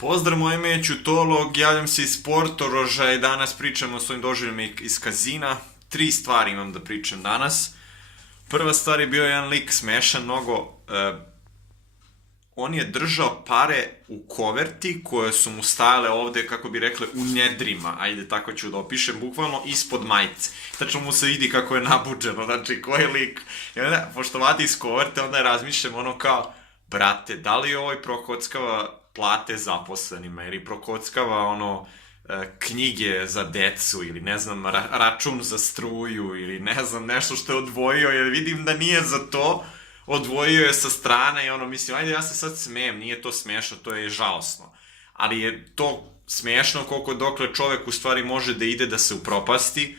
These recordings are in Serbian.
Pozdrav, moje ime je Ćutolog, javljam se iz Portoroža i danas pričam o svojim doživljima iz kazina. 3 stvari imam da pričam danas. Prva stvar je bio jedan lik smešan mnogo. On je držao pare u koverti koje su mu stajale ovde, kako bi rekli, u nedrima. Ajde, tako ću da opišem, bukvalno ispod majice. Tačno mu se vidi kako je nabuđeno, znači ko je lik. I onda, pošto vadi iz koverte, onda razmišljam ono kao, brate, da li ovaj prokockava plate zaposlenima ili prokockava ono knjige za decu ili ne znam račun za struju ili ne znam nešto što je odvojio, jer vidim da nije za to, odvojio je sa strane i ono mislim ajde ja se sad smijem, nije to smešno, to je žalosno, ali je to smešno koliko dokle čovek u stvari može da ide da se upropasti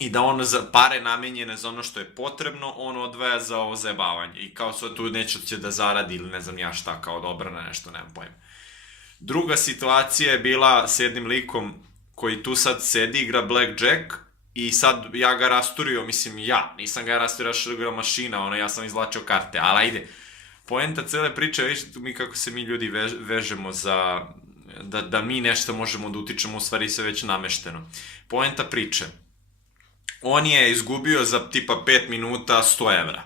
i da on za pare namenjene za ono što je potrebno, on odvaja za ovo zajebavanje. I kao sve tu neće će da zaradi ili ne znam ja šta, kao da obrana nešto, nemam pojma. Druga situacija je bila s jednim likom koji tu sad sedi, igra Blackjack i sad ja ga rasturio, mislim nisam ga rasturio, igra mašina, ono, ja sam izvlačio karte, ali ajde. Poenta cele priče, vidiš mi kako se mi ljudi vežemo za, da mi nešto možemo da utičemo, u stvari sve već namešteno. Poenta priče. On je izgubio za tipa 5 minuta 100 evra.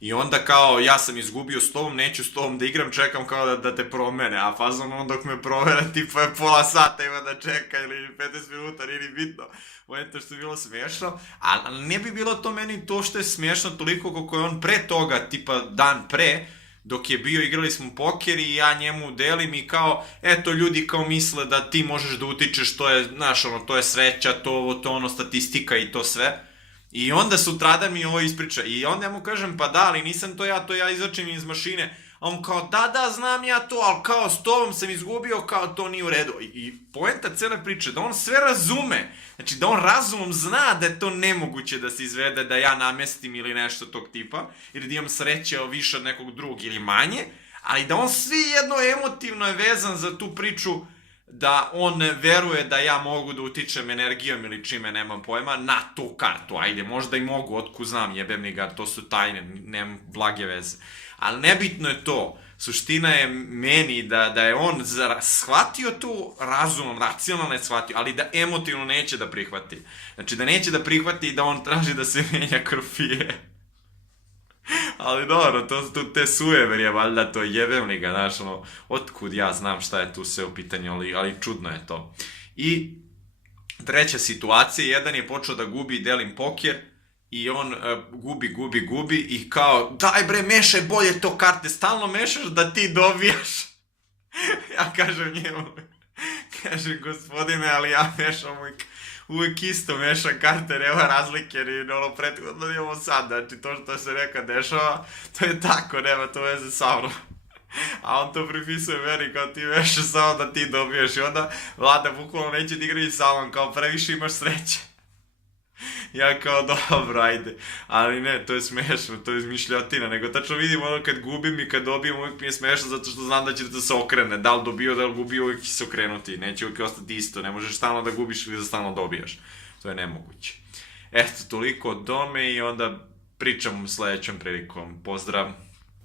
I onda kao, ja sam izgubio s tobom, neću s tobom da igram, čekam kao da te promene, a fazom on dok me promene, tipa je pola sata ima da čeka ili 15 minuta, nije ni bitno. Ovo što je bilo smiješno, ali ne bi bilo to meni to što je smiješno toliko koliko je on pre toga, tipa dan pre, dok je bio, igrali smo poker i ja njemu delim i kao, eto ljudi kao misle da ti možeš da utičeš, to je, znaš, ono, to je sreća, to ono, statistika i to sve. I onda sutradan mi ovo ispriča i onda ja mu kažem, pa da, ali nisam to ja izvačim iz mašine. A on kao, da, znam ja to, ali kao s tobom sam izgubio, kao to nije u redu. I poenta cele priče, da on sve razume, znači da on razumom zna da je to nemoguće da se izvede, da ja namestim ili nešto tog tipa, ili da imam sreće više od nekog drugog ili manje, ali da on svi jedno emotivno je vezan za tu priču, da on veruje da ja mogu da utičem energijom ili čime, nemam pojma, na tu kartu. Ajde, možda i mogu, otku znam, jebem mi ga, to su tajne, nemam blage veze. Ali nebitno je to. Suština je meni da je on shvatio tu razumom, racionalno je shvatio, ali da emotivno neće da prihvati. Znači da neće da prihvati i da on traži da se menja krofije. Ali dobro, to su te sujeverje, valjda to jebem li ga, znaš, ono, otkud ja znam šta je tu sve u pitanju, ali čudno je to. I treća situacija, jedan je počeo da gubi, delim poker, i on gubi i kao, daj bre, mešaj bolje to karte, stalno mešaš da ti dobijaš. Ja kažem njemu, kažem gospodine, ali ja mešam uvijek isto mešam karte, nema razlike, ni ono prethodno ni ovo sad, znači to što se neka dešava, to je tako, nema to veze sa mnom. A on to pripisuje meni kao ti mešaš samo da ti dobiješ i onda Vlada bukvalno neće da igrati sa mnom, kao previše imaš sreće. Ja kao, dobro, ajde, ali ne, to je smešno, to je izmišljotina, nego tačno vidim ono kad gubim i kad dobijem uvijek mi je smešno zato što znam da će da se okrene, da li dobio, da li gubio, uvijek će se okrenuti, neće uvijek ostati isto, ne možeš stalno da gubiš ili da stalno dobijaš, to je nemoguće. Eto, toliko o tome i onda pričam sledećom prilikom, pozdrav.